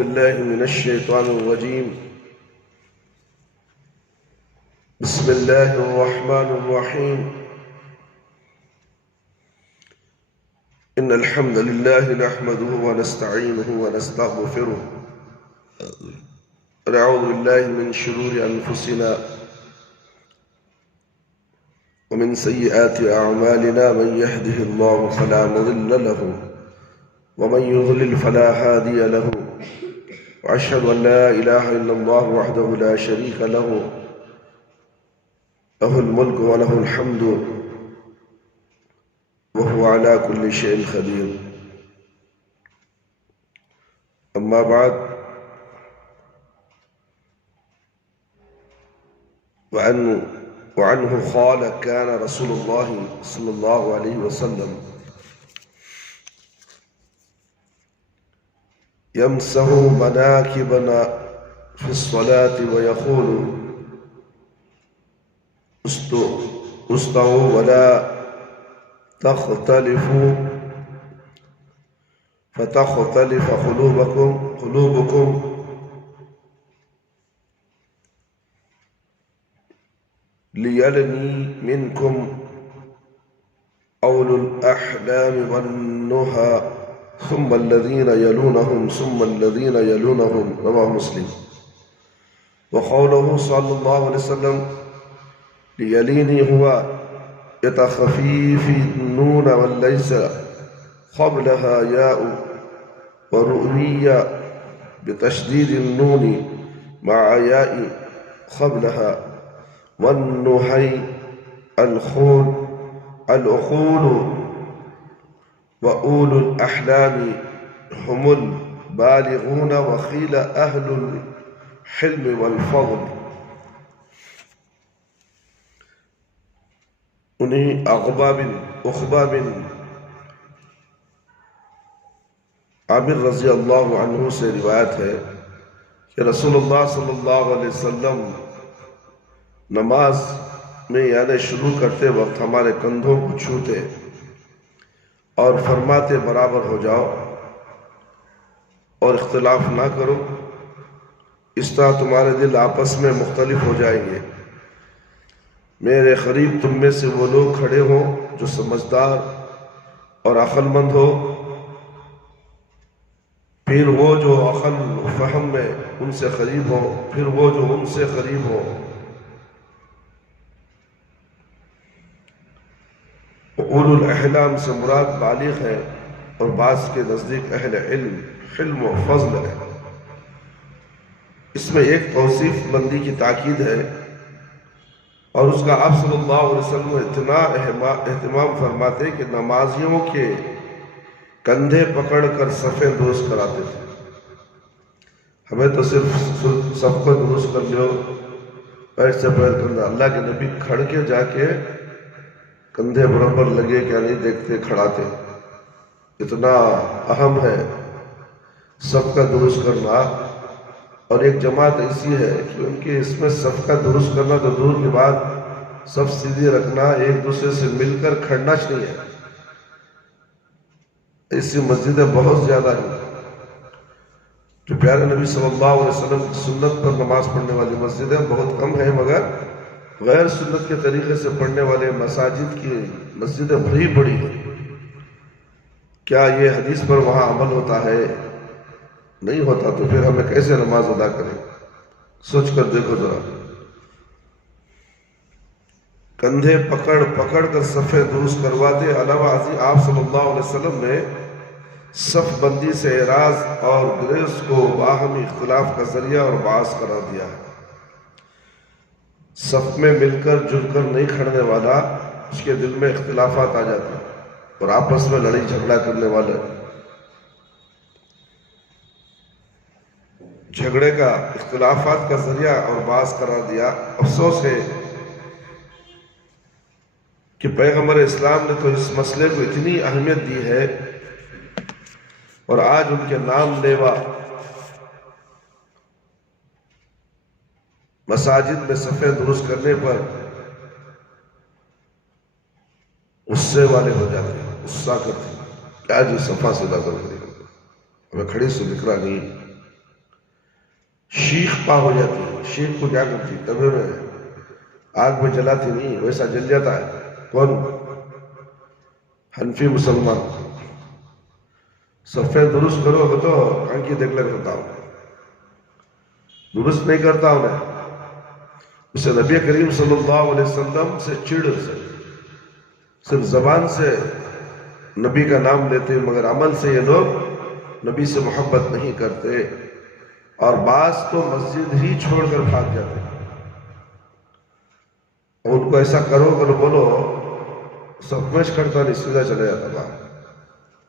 بالله من الشيطان الرجيم. بسم الله الرحمن الرحيم. إن الحمد لله نحمده ونستعينه ونستغفره ونعوذ بالله من شرور أنفسنا ومن سيئات أعمالنا. من يهده الله فلا مضل له ومن يضلل فلا هادي له، وأشهد أن لا إله إلا الله وحده لا شريك له، له الملك وله الحمد وهو على كل شيء قدير. أما بعد، وعنه قال: كان رسول الله صلى الله عليه وسلم يمسح مناكبنا في الصلاة ويقول: استووا ولا تختلفوا فتختلف قلوبكم ليلني منكم أولو الأحلام والنهى ثم الذين يلونهم ثم الذين يلونهم. رواه مسلم. وقوله صلى الله عليه وسلم: ليليني هو يتخفيف النون وليس قبلها ياء، ورؤية بتشديد النون مع ياء قبلها. والنهي العقول وأولو الأحلام هم البالغون، وقيل أهل الحلم والفضل. انہیں عقبہ بن عامر رضی اللہ عنہ سے روایت ہے کہ رسول اللہ صلی اللہ علیہ وسلم نماز میں یعنی شروع کرتے وقت ہمارے کندھوں کو چھوتے اور فرماتے: برابر ہو جاؤ اور اختلاف نہ کرو، اس طرح تمہارے دل آپس میں مختلف ہو جائیں گے. میرے قریب تم میں سے وہ لوگ کھڑے ہوں جو سمجھدار اور عقل مند ہو، پھر وہ جو عقل و فہم میں ان سے قریب ہو، پھر وہ جو ان سے قریب ہو. اولو الاحلام سے مراد بالغ ہے، اور بعض کے نزدیک اہل علم، حلم و فضل ہے. اس میں ایک توصیف بندی کی تاکید ہے، اور اس کا آپ صلی اللہ علیہ وسلم اتنا اہتمام فرماتے کہ نمازیوں کے کندھے پکڑ کر صفیں درست کراتے تھے. ہمیں تو صرف صف کو درست کر لو، پیر سے پیر کندھا. اللہ کے نبی کھڑ کے جا کے کندھے برابر لگے کیا نہیں دیکھتے، کھڑاتے. اتنا اہم ہے صف کا درست کرنا. اور ایک جماعت ایسی ہے کہ ان کے اس میں صف کا درست کرنا تو دور کی بات، صف سیدھی رکھنا، ایک دوسرے سے مل کر کھڑنا نہیں ہے. ایسی مسجدیں بہت زیادہ ہیں. جو پیارے نبی صلی اللہ علیہ وسلم کی سنت پر نماز پڑھنے والی مسجدیں بہت کم ہیں، مگر غیر سنت کے طریقے سے پڑھنے والے مساجد کی مسجدیں بڑی بڑی ہیں. کیا یہ حدیث پر وہاں عمل ہوتا ہے؟ نہیں ہوتا. تو پھر ہمیں کیسے نماز ادا کریں؟ سوچ کر دیکھو ذرا. کندھے پکڑ کر صفیں درست کرواتے. علاوہ ازیں آپ صلی اللہ علیہ وسلم نے صف بندی سے اعراض اور گریز کو باہمی اختلاف کا ذریعہ اور باعث قرار دیا ہے. صف میں مل کر جل کر نہیں کھڑنے والا، اس کے دل میں اختلافات آ جاتے ہیں اور آپس میں لڑائی جھگڑا کرنے والے جھگڑے کا اختلافات کا ذریعہ اور باعث قرار دیا. افسوس ہے کہ پیغمبر اسلام نے تو اس مسئلے کو اتنی اہمیت دی ہے، اور آج ان کے نام لیوا مساجد میں صفیں درست کرنے پر غصے والے ہو جاتے ہیں، غصہ کرتے ہیں. کیا جو صفا سیدھا کر دے، ہمیں کھڑی سے نکلا نہیں. شیخ پا ہو جاتی ہے. شیخ کو کیا کرتی؟ تبے میں آگ میں جلاتی نہیں، ویسا جل جاتا ہے. کون؟ حنفی مسلمان. صفے درست کرو گے تو آنکھی دیکھ لے کرتا ہوں، درست نہیں کرتا انہیں. اسے نبی کریم صلی اللہ علیہ وسلم سے چڑ سے، صرف زبان سے نبی کا نام لیتے مگر عمل سے یہ لوگ نبی سے محبت نہیں کرتے. اور بعض تو مسجد ہی چھوڑ کر بھاگ جاتے. اور ان کو ایسا کرو کہ بولو سب کچھ کرتا نہیں، سیدھا چلے جاتا باہر.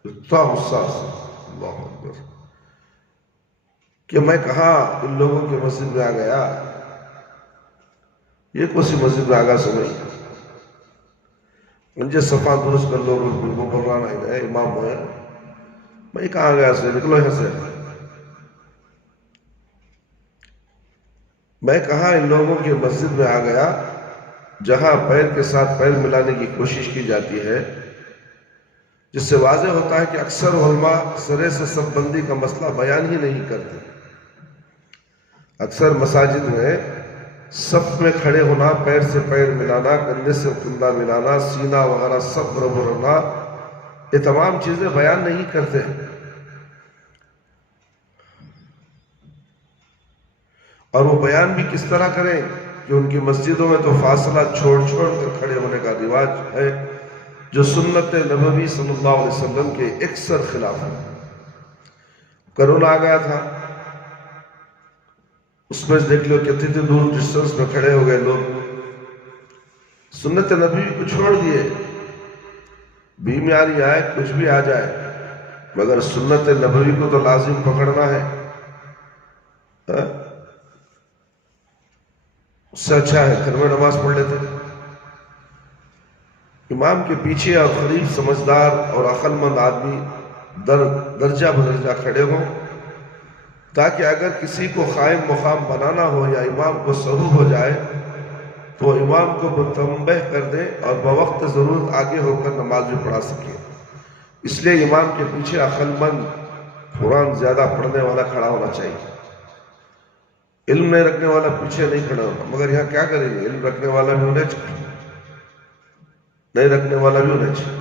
اتنا غصہ. اللہ اکبر، کہ میں کہاں ان لوگوں کی مسجد میں آ گیا. یہ کوئی مسجد میں آگا سمجھ مجھے صفا درست کر لو، بالکل بول رہا نہیں ہے امام ہے. میں کہاں گیا سے؟ نکلو یہاں سے. میں کہاں ان لوگوں کی مسجد میں آ گیا جہاں پیر کے ساتھ پیر ملانے کی کوشش کی جاتی ہے، جس سے واضح ہوتا ہے کہ اکثر علماء سرے سے صف بندی کا مسئلہ بیان ہی نہیں کرتے. اکثر مساجد میں صف میں کھڑے ہونا، پیر سے پیر ملانا، کندھے سے کندھا ملانا، سینہ وغیرہ سب برابر ہونا، یہ تمام چیزیں بیان نہیں کرتے. اور وہ بیان بھی کس طرح کریں کہ ان کی مسجدوں میں تو فاصلہ چھوڑ چھوڑ کر کھڑے ہونے کا رواج ہے، جو سنت نبوی صلی اللہ علیہ وسلم کے اکثر خلاف ہے. کرونا آ گیا تھا، اس میں دیکھ لو کتنی دور ڈسٹنس میں کھڑے ہو گئے لوگ. سنت نبوی کو چھوڑ دیے. بیماری آئے کچھ بھی آ جائے مگر سنت نبوی کو تو لازم پکڑنا ہے. اس سے اچھا ہے گھر میں نماز پڑھ لیتے. امام کے پیچھے اور قریب سمجھدار اور عقل مند آدمی درجہ بدرجہ کھڑے ہوں، تاکہ اگر کسی کو قائم مقام بنانا ہو یا امام کو سہو ہو جائے تو وہ امام کو متنبہ کر دیں اور بوقت ضرورت آگے ہو کر نماز بھی پڑھا سکے. اس لیے امام کے پیچھے عقل مند، قرآن زیادہ پڑھنے والا کھڑا ہونا چاہیے. علم نہیں رکھنے والا پیچھے نہیں کھڑا ہوگا. مگر یہاں کیا کریں گے؟ علم رکھنے والا بھی ہونا چاہیے، نہیں رکھنے والا بھی ہونا چاہیے.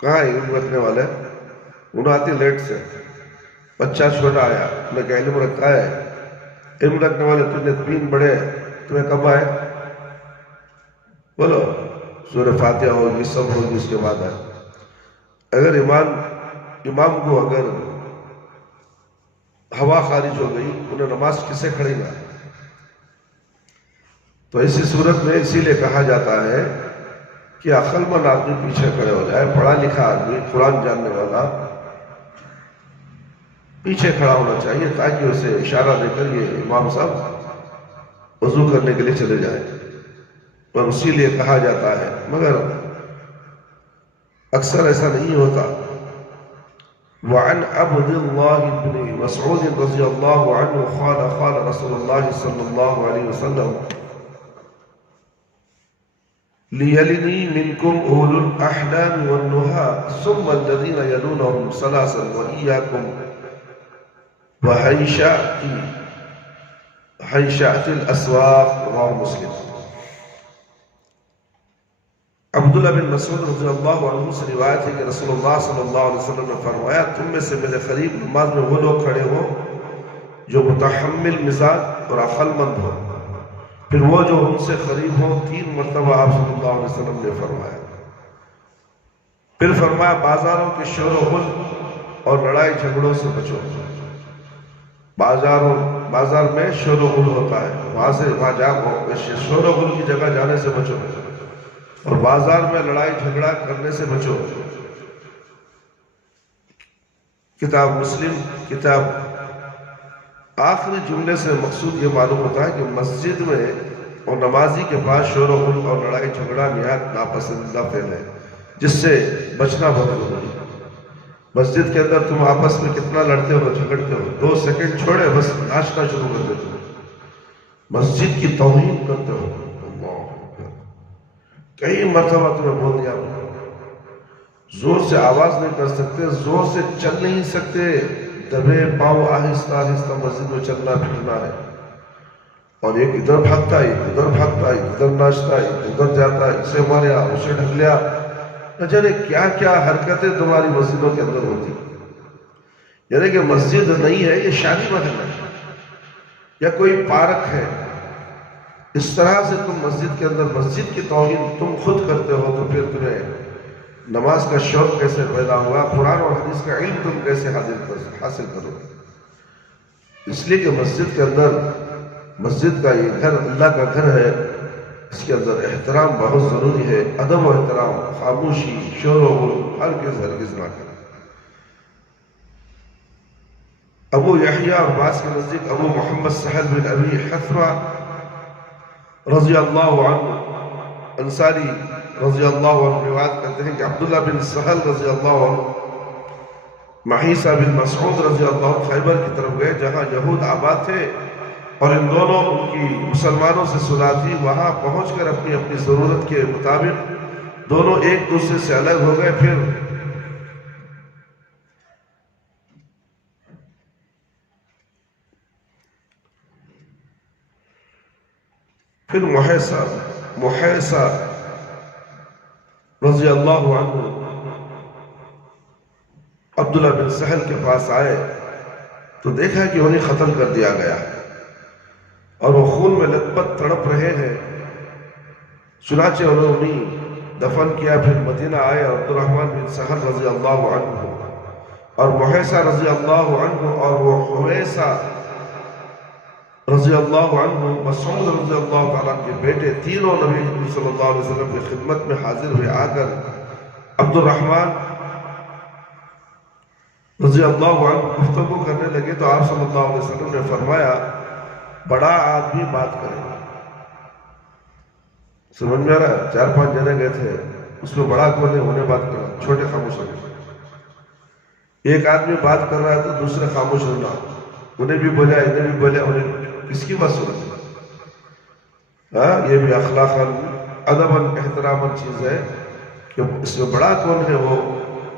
کہاں ہے علم رکھنے والے؟ انہوں آتی لیٹ سے، بچہ چھوٹا آیا، انہیں کہا علم رکھتا ہے. علم رکھنے والے تم نے 3 بڑے ہیں، تمہیں کب آئے؟ بولو سورہ فاتحہ ہوگی، سب ہوگی، اس کے بعد آئے. اگر امام کو اگر ہوا خارج ہو گئی، انہیں نماز کسے کھڑے گا؟ تو اسی صورت میں اسی لیے کہا جاتا ہے کہ عقل مند آدمی پیچھے کھڑے ہو جائے، پڑھا لکھا آدمی، قرآن جاننے والا پیچھے کھڑا ہونا چاہیے، تاکہ اسے اشارہ دے کر یہ امام صاحب وضو کرنے کے لیے چلے جائیں. اور اسی لیے کہا جاتا ہے، مگر اکثر ایسا نہیں ہوتا. وعن عبد الله بن مسعود رضي الله عنه قال قال رسول الله صلى الله عليه وسلم ليلني منكم أولو الأحلام والنهى ثم الذين يلونهم ثلاثا وإياكم وهيشات الأسواق. رواه مسلم. عبداللہ بن مسعود رضی اللہ عنہ سے روایت ہے کہ رسول اللہ صلی اللہ علیہ وسلم نے فرمایا، تم میں سے میرے قریب نماز میں وہ لوگ کھڑے ہوں جو متحمل مزاج اور عقل مند ہو. پھر وہ جو ان سے قریب ہوں. 3 مرتبہ آپ صلی اللہ علیہ وسلم نے فرمایا. پھر فرمایا، بازاروں کے شور و غل اور لڑائی جھگڑوں سے بچو. بازار میں شور و غل ہوتا ہے، وہاں جا شور و غل کی جگہ جانے سے بچو، اور بازار میں لڑائی جھگڑا کرنے سے بچو. کتاب مسلم کتاب. آخری جملے سے مقصود یہ معلوم ہوتا ہے کہ مسجد میں اور نمازی کے پاس شور و غل اور لڑائی جھگڑا نہایت ناپسندیدہ فعل ہے، جس سے بچنا بہت ضروری ہے. مسجد کے اندر تم آپس میں کتنا لڑتے ہو، جھگڑتے ہو، 2 سیکنڈ چھوڑے بس ناچنا شروع کر دیتے ہو، مسجد کی توہین کرتے ہو. کئی مرتبہ تمہیں بول دیا، زور سے آواز نہیں کر سکتے، زور سے چل نہیں سکتے، دبے پاؤں آہستہ آہستہ مسجد میں چلنا پھرنا ہے، اور ایک ادھر بھاگتا ہے، ادھر بھاگتا ہے، ادھر ناچتا ہے، ادھر جاتا ہے، اسے ماریا اسے ڈھک لیا، نہ جانے کیا کیا حرکتیں تمہاری مسجدوں کے اندر ہوتی. یعنی کہ مسجد نہیں ہے، یہ شادی محل ہے یا کوئی پارک ہے. اس طرح سے تم مسجد کے اندر مسجد کی توہین تم خود کرتے ہو، تو پھر تمہیں نماز کا شوق کیسے پیدا ہوا، قرآن اور حدیث کا علم تم کیسے حاصل کرو گے؟ اس لیے کہ مسجد کے اندر، مسجد کا یہ گھر اللہ کا گھر ہے، اس کے اندر احترام بہت ضروری ہے. ادب و احترام، خاموشی، شور و غل ہرگز نہ کریں. ابو یحییٰ اور بعض کے نزدیک ابو محمد سہل بن ابی حثمہ رضی اللہ عنہ انصاری رضی اللہ عنہ روایت کرتے ہیں کہ عبداللہ بن سہل رضی اللہ عنہ محیصہ بن مسعود رضی اللہ عنہ خیبر کی طرف گئے جہاں یہود آباد تھے، اور ان دونوں ان کی مسلمانوں سے صلح تھی. وہاں پہنچ کر اپنی اپنی ضرورت کے مطابق دونوں ایک دوسرے سے الگ ہو گئے. پھر محیصہ رضی اللہ عنہ عبداللہ بن سہل کے پاس آئے تو دیکھا کہ انہیں قتل کر دیا گیا اور وہ خون میں لت پت تڑپ رہے ہیں. چنانچہ انہوں نے دفن کیا. پھر مدینہ آئے اور عبدالرحمن بن سہل رضی اللہ عنہ اور محیصہ رضی اللہ عنہ اور وہ حویصہ رضی اللہ عنہ، مسعود رضی اللہ تعالیٰ کے بیٹے، تینوں نبی صلی اللہ علیہ وسلم کی خدمت میں حاضر ہوئے. آ کر عبدالرحمن رضی اللہ عنہ گفتگو کرنے لگے تو آپ صلی اللہ علیہ وسلم نے فرمایا بڑا آدمی بات کرے. سمجھ میں آ رہا ہے؟ 4-5 جنے گئے تھے، اس میں بڑا کون ہے؟ انہیں بات کرنا، چھوٹے خاموش ہونے. ایک آدمی بات کر رہا ہے تو دوسرے خاموش ہونا، انہیں بھی بولیا انہیں بھی بولیا، انہیں کس کی بات سنتی؟ یہ بھی اخلاقاً ادباً احتراماً چیز ہے کہ اس میں بڑا کون ہے، وہ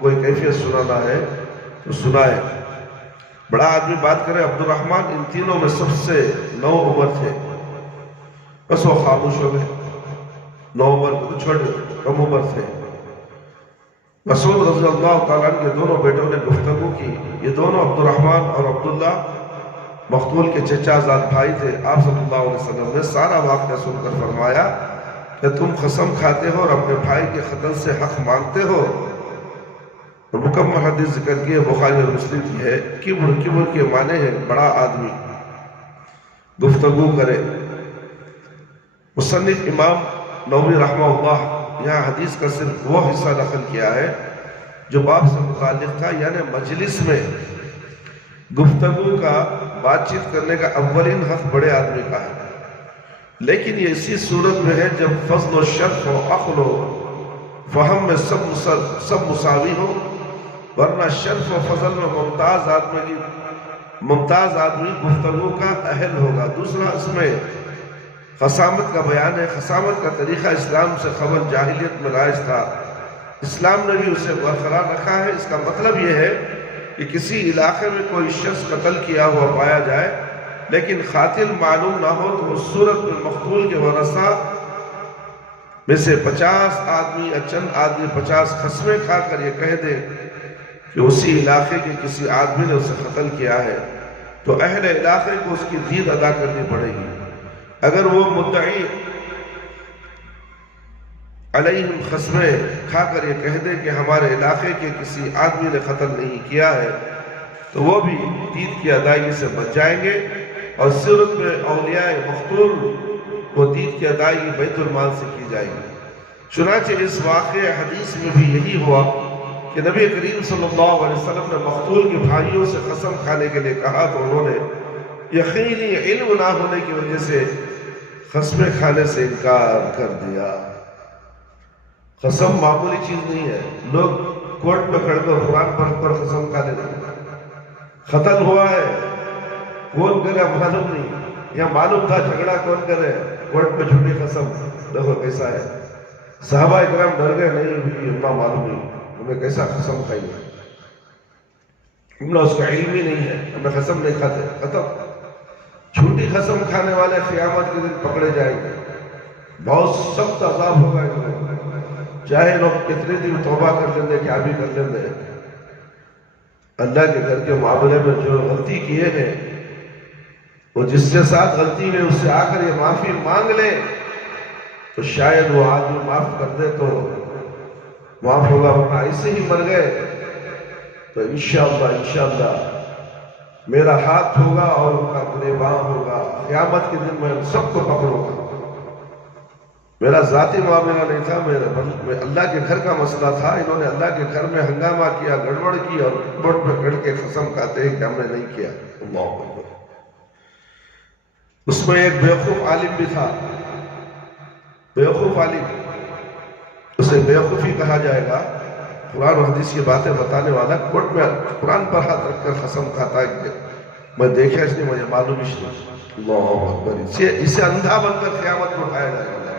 کوئی کیفیت سنانا ہے تو سنائے. بڑا آدمی بات کرے. عبدالرحمن ان تینوں میں سب سے نو عمر تھے، بس وہ خاموش ہو گئے. 9 عمر تو چھوٹے کم عمر تھے. مسعود رضی اللہ تعالیٰ کے دونوں بیٹوں نے گفتگو کی. یہ دونوں عبدالرحمن اور عبداللہ مقتول کے چچا زاد بھائی تھے. آپ صلی اللہ علیہ وسلم نے سارا واقعہ سن کر فرمایا کہ تم قسم کھاتے ہو اور اپنے بھائی کے قتل سے حق مانگتے ہو. تو مکمل حدیث ذکر کی ہے، بخاری اور مسلم کی ہے. کبر کے معنی ہے بڑا آدمی گفتگو کرے. مصنف امام نووی رحمہ اللہ یہاں حدیث کا صرف وہ حصہ نقل کیا ہے جو باب سے متعلق تھا، یعنی مجلس میں گفتگو کا، بات چیت کرنے کا اولین حق بڑے آدمی کا ہے. لیکن یہ اسی صورت میں ہے جب فضل و شرف و عقل و فہم میں سب مساوی ہو، ورنہ شرف و فضل میں ممتاز آدمی گفتگو کا اہل ہوگا. دوسرا اس میں خصامت کا بیان ہے. خصامت کا طریقہ اسلام سے قبل جاہلیت میں رائج تھا، اسلام نے بھی اسے برقرار رکھا ہے. اس کا مطلب یہ ہے کہ کسی علاقے میں کوئی شخص قتل کیا ہوا پایا جائے لیکن قاتل معلوم نہ ہو تو اس صورت میں مقتول کے ورثہ میں سے 50 آدمی یا چند آدمی 50 قسمیں کھا کر یہ کہہ دیں کہ اسی علاقے کے کسی آدمی نے اسے قتل کیا ہے، تو اہل علاقے کو اس کی دید ادا کرنی پڑے گی. اگر وہ مدعی علیہم قسمیں کھا کر یہ کہہ دے کہ ہمارے علاقے کے کسی آدمی نے قتل نہیں کیا ہے تو وہ بھی دید کی ادائیگی سے بچ جائیں گے. اور صورت میں اولیاء مقتول کو دید کی ادائیگی بیت المال سے کی جائے گی. چنانچہ اس واقعہ حدیث میں بھی یہی ہوا کہ نبی کریم صلی اللہ علیہ وسلم نے مقتول کے بھائیوں سے قسم کھانے کے لیے کہا تو انہوں نے یقینی علم نہ ہونے کی وجہ سے قسمیں کھانے سے انکار کر دیا. قسم معمولی چیز نہیں ہے. لوگ کورٹ میں کھڑ کر قرآن پڑھ کر قسم کھا لیتے ہیں. قتل ہوا ہے، کون کرے معلوم نہیں، یا معلوم تھا جھگڑا کون کرے، کورٹ میں جھوٹی قسم. دیکھو کیسا ہے. صحابہ اکرام ڈر گئے، نہیں بھی اتنا معلوم نہیں ہمیں کیسا قسم کھائی ہے. جملہ اس کا علم ہی نہیں ہے، ہمیں قسم نہیں کھاتے، ختم۔ چھوٹی قسم کھانے والے قیامت کے دن پکڑے جائیں گے، بہت سخت عذاب ہوگا ان کو، چاہے لوگ کتنے دن توبہ کر لیں دے، کیا بھی کر لیں دے، اللہ کے گھر کے معاملے میں جو غلطی کیے ہیں، وہ جس کے ساتھ غلطی ہے اس سے آ کر یہ معافی مانگ لے تو شاید وہ آدمی معاف کر دے تو معاف ہوگا، ورنہ ایسے ہی مر گئے تو انشاءاللہ میرا ہاتھ ہوگا اور ان کا گریباں ہوگا، قیامت کے دن میں ان سب کو پکڑوں گا۔ میرا ذاتی معاملہ نہیں تھا، میں اللہ کے گھر کا مسئلہ تھا، انہوں نے اللہ کے گھر میں ہنگامہ کیا، گڑبڑ کی، اور بوٹ پہ کھڑ کے قسم کھاتے ہیں کہ ہم نے نہیں کیا۔ اللہ اکبر۔ اس میں ایک بیوقوف عالم بھی تھا، بیوقوف عالم، اسے بیوقوفی کہا جائے گا، قرآن و حدیث کی باتیں بتانے والا، کوٹ میں قرآن پر ہاتھ رکھ کر قسم کھاتا ہے کہ میں دیکھا اس نے، مجھے معلوم ہی نہیں۔ اللہ اکبر۔ اسے اندھا بن کر قیامت میں اٹھایا جائے گا،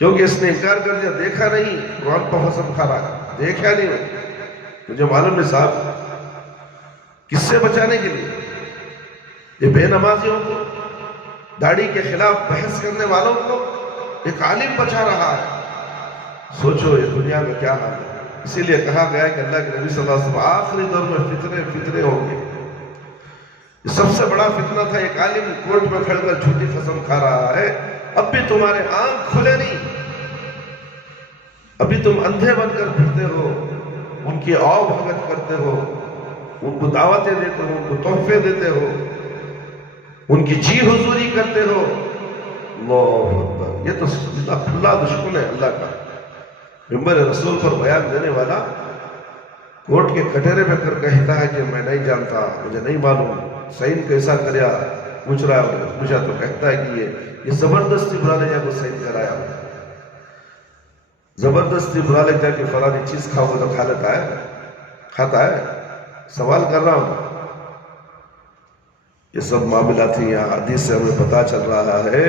کیونکہ اس نے انکار کر دیا، دیکھا نہیں، قرآن پر قسم کھا رہا ہے، دیکھا نہیں، مجھے معلوم نہیں۔ صاحب کس سے بچانے کے لیے؟ یہ بے نمازیوں کو، داڑھی کے خلاف بحث کرنے والوں کو ایک عالم بچا رہا ہے۔ سوچو یہ دنیا کا کیا حال ہے۔ اسی لیے کہا گیا ہے کہ اللہ کے نبی صلی اللہ علیہ وسلم آخری دور میں فتنے ہوں گے۔ یہ سب سے بڑا فتنہ تھا، ایک عالم کورٹ میں کھڑ کر جھوٹی قسم کھا رہا ہے، اب بھی تمہارے آنکھ کھلے نہیں، ابھی تم اندھے بن کر پھرتے ہو، ان کی آؤ بھگت کرتے ہو، ان کو دعوتیں دیتے ہو، ان کو تحفے دیتے ہو، ان کی جی حضوری کرتے ہو۔ اللہ اکبر۔ یہ تو کھلا دشمن ہے اللہ کا۔ ممبر رسول پر بیان دینے والا کورٹ کے کٹہرے میں کر کہتا ہے کہ میں نہیں جانتا، مجھے نہیں معلوم سائن کیسا کریا، پوچھ رہا ہے، پوچھا تو کہتا ہے کہ یہ زبردستی بلا لے جا کو سائن کرایا، زبردستی بلا لے جا کہ فلانی چیز کھاؤ گے تو کھا لیتا ہے، کھاتا ہے؟ سوال کر رہا ہوں۔ یہ سب معاملات ہیں، یہاں حدیث سے ہمیں پتا چل رہا ہے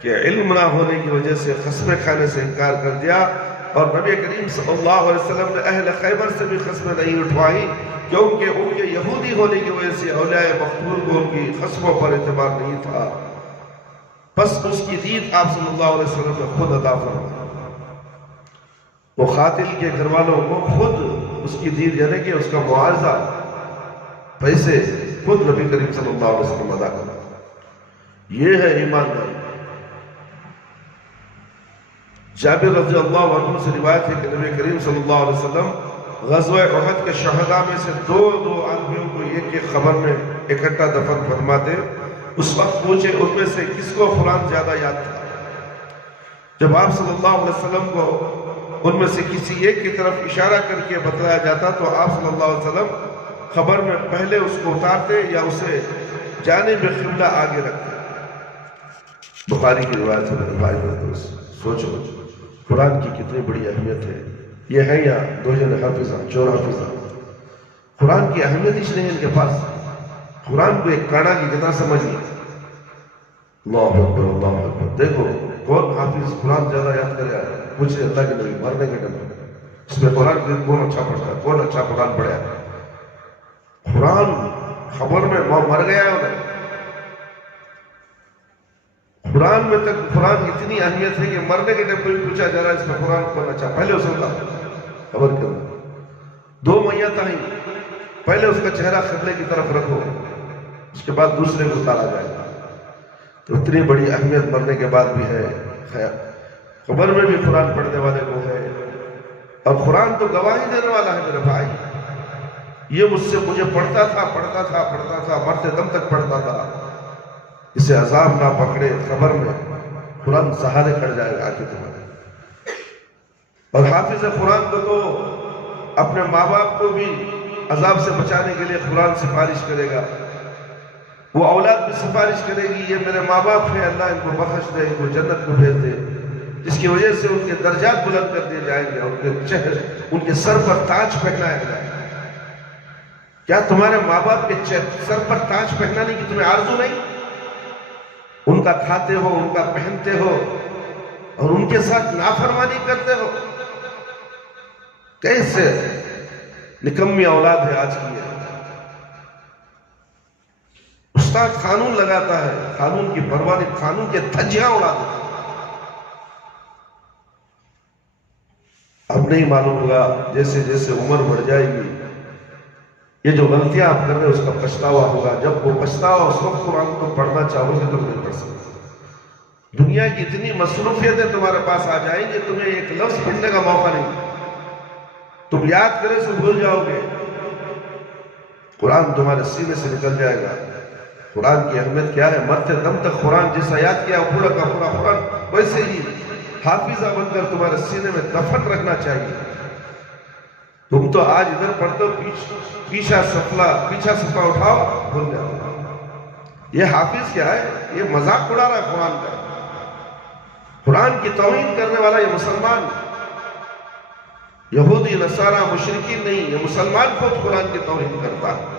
کہ علم نہ ہونے کی وجہ سے قسمیں کھانے سے انکار کر دیا، اور نبی کریم صلی اللہ علیہ وسلم نے اہل خیبر سے بھی قسمیں نہیں اٹھوائی، کیونکہ ان کے یہودی ہونے کی وجہ سے اولیاء مقتول کو ان کی قسموں پر اعتبار نہیں تھا، بس اس کی دید آپ صلی اللہ علیہ وسلم نے خود ادا فرمائی۔ وہ قاتل کے گھر والوں کو خود اس کی دید، یعنی کہ اس کا معاوضہ پیسے خود نبی کریم صلی اللہ علیہ وسلم ادا کرنا۔ یہ ہے ایمانداری۔ جابر رضی اللہ عنہ سے روایت ہے کہ نبی کریم صلی اللہ علیہ وسلم غزوہ احد کے شہداء میں سے دو آدمیوں کو ایک خبر میں اکٹھا دفن فرماتے، اس وقت پوچھے ان میں سے کس کو قرآن زیادہ یاد تھا؟ جب آپ صلی اللہ علیہ وسلم کو ان میں سے کسی ایک کی طرف اشارہ کر کے بتلایا جاتا تو آپ صلی اللہ علیہ وسلم خبر میں پہلے اس کو اتارتے یا اسے جانب قبلہ آگے رکھتے۔ بخاری کی روایت ہے میرے بھائی میرے دوست، سوچو قرآن کی کتنی بڑی اہمیت ہے۔ یہ ہے یا دو جن حافظہ، چور حافظہ، قرآن کی اہمیت اس نہیں ان کے پاس، قرآن کو ایک کاڑا کی طرح سمجھیے۔ اللہ اکبر اللہ اکبر۔ دیکھو کون حافظ قرآن زیادہ یاد کرے آئے، پوچھے اللہ کے نبی مرنے کے ٹائم اس میں قرآن کون اچھا پڑھتا ہے، کون اچھا قرآن پڑھا ہے؟ قرآن خبر میں مر گیا ہے، قرآن میں تک قرآن اتنی اہمیت ہے کہ مرنے کے ٹائم کوئی پوچھا جا رہا ہے اس میں قرآن کون اچھا، پہلے اس کا خبر کرو۔ دو میت آئیں، پہلے اس کا چہرہ قبلے کی طرف رکھو، اس کے بعد دوسرے کو اتارا جائے گا۔ تو اتنی بڑی اہمیت مرنے کے بعد بھی ہے، قبر میں بھی قرآن پڑھنے والے کو ہے، اور قرآن تو گواہی دینے والا ہے میرے بھائی۔ یہ مجھے پڑھتا تھا، مرتے دم تک پڑھتا تھا، اسے عذاب نہ پکڑے قبر میں، قرآن سہارے کھڑ جائے گا آگے تمہارے۔ اور حافظ قرآن کو تو اپنے ماں باپ کو بھی عذاب سے بچانے کے لیے قرآن سفارش کرے گا، وہ اولاد بھی سفارش کرے گی، یہ میرے ماں باپ ہیں، اللہ ان کو بخش دے، ان کو جنت میں بھیج دے، جس کی وجہ سے ان کے درجات بلند کر دیے جائیں گے، ان کے سر پر تاج پہنایا جائے گا۔ کیا تمہارے ماں باپ کے سر پر تاج پہنانے کی تمہیں آرزو نہیں؟ ان کا کھاتے ہو، ان کا پہنتے ہو، اور ان کے ساتھ نافرمانی کرتے ہو، کیسے؟ نکمی اولاد ہے آج کی ہے. استاد قانون لگاتا ہے، قانون کی پرواہ نہیں، قانون کے دھجیاں اڑاتا ہے. اب نہیں معلوم ہوگا جیسے جیسے عمر بڑھ جائے گی یہ جو غلطیاں آپ کر رہے ہیں اس کا پچھتاوا ہوگا. جب وہ پچھتاوا اس وقت قرآن کو پڑھنا چاہو گے تو نہیں پڑھ سکتے. دنیا کی اتنی مصروفیتیں تمہارے پاس آ جائیں گے تمہیں ایک لفظ پڑھنے کا موقع نہیں. تم یاد کرے سے بھول جاؤ گے. قرآن تمہارے سینے سے نکل جائے گا. قرآن کی اہمیت کیا ہے؟ مرتے دم تک قرآن جیسا یاد کیا پورا کا پورا قرآن ویسے ہی حافظہ بن کر تمہارے سینے میں دفن رکھنا چاہیے. تم تو آج ادھر پڑھتے ہو پیچھا صفحہ اٹھاؤ بھول جاؤ. یہ حافظ کیا ہے؟ یہ مذاق اڑا رہا ہے قرآن کا. قرآن کی توہین کرنے والا یہ مسلمان، یہودی نصارہ مشرکین نہیں، یہ مسلمان خود قرآن کی توہین کرتا ہے.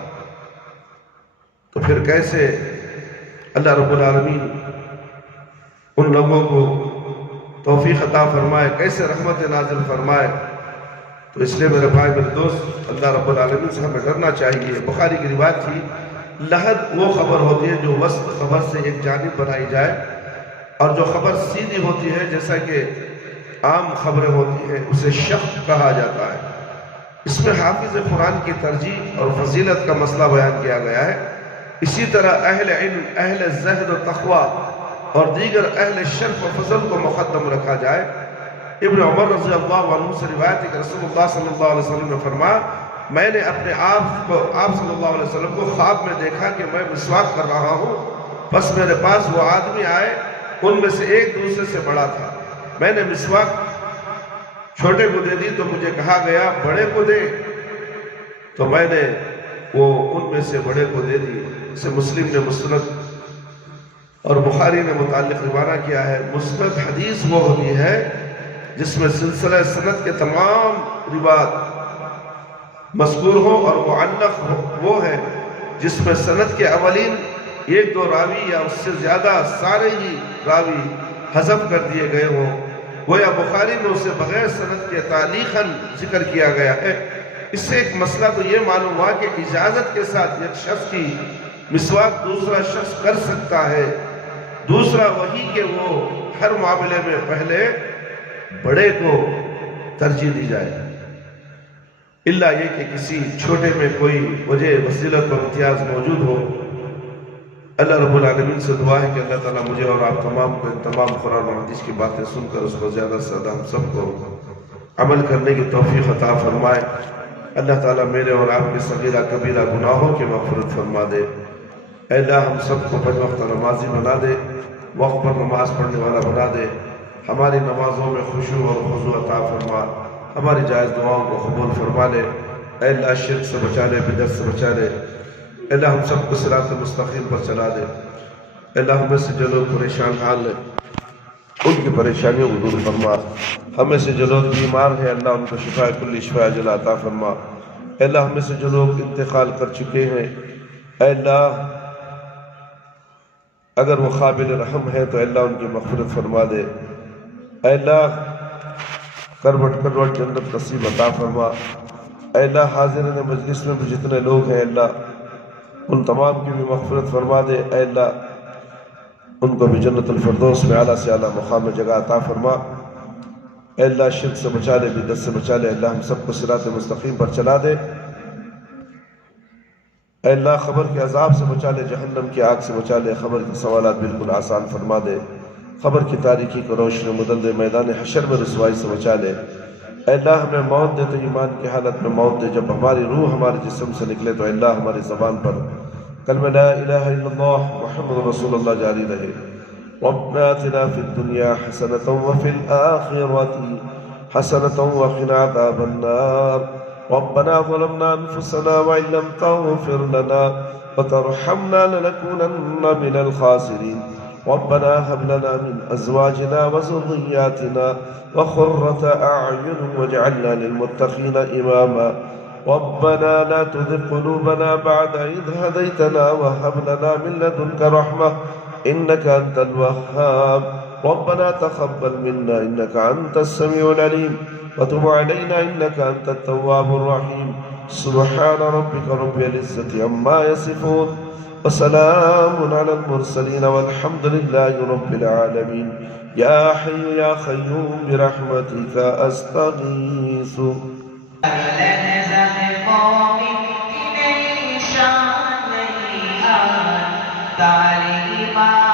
تو پھر کیسے اللہ رب العالمین ان لوگوں کو توفیق عطا فرمائے، کیسے رحمت نازل فرمائے. تو اس لیے میرے بھائی میرے دوست اللہ رب العالمین سے ہمیں ڈرنا چاہیے. بخاری کی روایت تھی لحد وہ خبر ہوتی ہے جو وسط خبر سے ایک جانب بنائی جائے، اور جو خبر سیدھی ہوتی ہے جیسا کہ عام خبریں ہوتی ہیں اسے شق کہا جاتا ہے. اس میں حافظ قرآن کی ترجیح اور فضیلت کا مسئلہ بیان کیا گیا ہے. اسی طرح اہل علم، اہل زہد و تقوی اور دیگر اہل شرف و فضل کو مقدم رکھا جائے. ابن عمر رضی اللہ عنہ سے روایت ہے کہ رسول اللہ صلی اللہ علیہ وسلم نے فرمایا میں نے اپنے آپ صلی اللہ علیہ وسلم کو خواب میں دیکھا کہ میں مسواک کر رہا ہوں، بس میرے پاس وہ آدمی آئے، ان میں سے ایک دوسرے سے بڑا تھا. میں نے مسواک چھوٹے کو دے دی تو مجھے کہا گیا بڑے کو دے، تو میں نے وہ ان میں سے بڑے کو دے دی. اسے مسلم نے مسند اور بخاری نے متعلق روانہ کیا ہے. مسند حدیث وہ ہوتی ہے جس میں سلسلہ سند کے تمام روایات مذکور ہوں، اور معلق وہ ہے جس میں سند کے اولین ایک دو راوی یا اس سے زیادہ سارے ہی راوی حذف کر دیے گئے ہوں. گویا بخاری میں اسے بغیر سند کے تعلیقاً ذکر کیا گیا ہے. اس سے ایک مسئلہ تو یہ معلوم ہوا کہ اجازت کے ساتھ ایک شخص کی مسواک دوسرا شخص کر سکتا ہے. دوسرا وہی کہ وہ ہر معاملے میں پہلے بڑے کو ترجیح دی جائے، الا یہ کہ کسی چھوٹے میں کوئی وجہ فضیلت اور امتیاز موجود ہو. اللہ رب العالمین سے دعا ہے کہ اللہ تعالیٰ مجھے اور آپ تمام کو ان تمام قرآن و حدیث کی باتیں سن کر اس کو زیادہ سے زیادہ ہم سب کو عمل کرنے کی توفیق عطا فرمائے. اللہ تعالیٰ میرے اور آپ کے صغیرہ کبیرہ گناہوں کی مغفرت فرما دے. اے اللہ ہم سب کو پنج وقت نمازی بنا دے، وقت پر نماز پڑھنے والا بنا دے. ہماری نمازوں میں خشوع اور خضوع عطا فرما، ہماری جائز دعاؤں کو قبول فرما لے. اے اللہ شرک سے بچا لے، بدعت سے بچا لے. اے اللہ ہم سب کو صراط مستقیم پر چلا دے. اے اللہ ہمیں سے جو لوگ پریشان حال ہیں ان کی پریشانیوں کو دور فرما. ہمیں سے جو لوگ بیمار ہیں اللہ ان کو شفا کل شفا عاجلہ عطا فرما. اے اللہ ہمیں سے جو لوگ انتقال کر چکے ہیں اے اللہ اگر وہ قابل رحم ہے تو اے اللہ ان کی مغفرت فرما دے. اے اللہ کروٹ کروٹ جنت نصیب عطا فرما. اے اللہ حاضرین مجلس میں بھی جتنے لوگ ہیں اللہ ان تمام کی بھی مغفرت فرما دے. اے اللہ ان کو بھی جنت الفردوس میں اعلیٰ سے اعلیٰ مقام میں جگہ عطا فرما. اے اللہ شرک سے بچا لے، بدعت سے بچا لے. اللہ ہم سب کو صراط مستقیم پر چلا دے. اے اللہ قبر کے عذاب سے بچا لے، جہنم کی آگ سے بچا لے. قبر کے سوالات بالکل آسان فرما دے. قبر کی تاریکی کو روشن بدل دے. میدان حشر میں رسوائی سے بچا لے. اے اللہ ہمیں موت دے تو ایمان کی حالت میں موت دے. جب ہماری روح ہمارے جسم سے نکلے تو اے اللہ ہماری زبان پر کلمہ لا الہ الا اللہ محمد رسول اللہ جاری رہے. ربنا آتنا فی الدنیا حسنة وفی الآخرة حسنة وقنا عذاب النار. ربنا ظلمنا أنفسنا وإن لم تغفر لنا وترحمنا لنكونن من الخاسرين. ربنا هب لنا من أزواجنا وذرياتنا وقرة أعين واجعلنا للمتقين إماما. ربنا لا تزغ قلوبنا بعد إذ هديتنا وهب لنا من لدنك رحمة إنك أنت الوهاب. ربنا تقبل منا إنك أنت السميع العليم وتب علينا إنك أنت التواب الرحيم. سبحان ربك رب العزة عما يصفون وسلام على المرسلين والحمد لله رب العالمين. يا حي يا قيوم برحمتك أستغيث. تعليما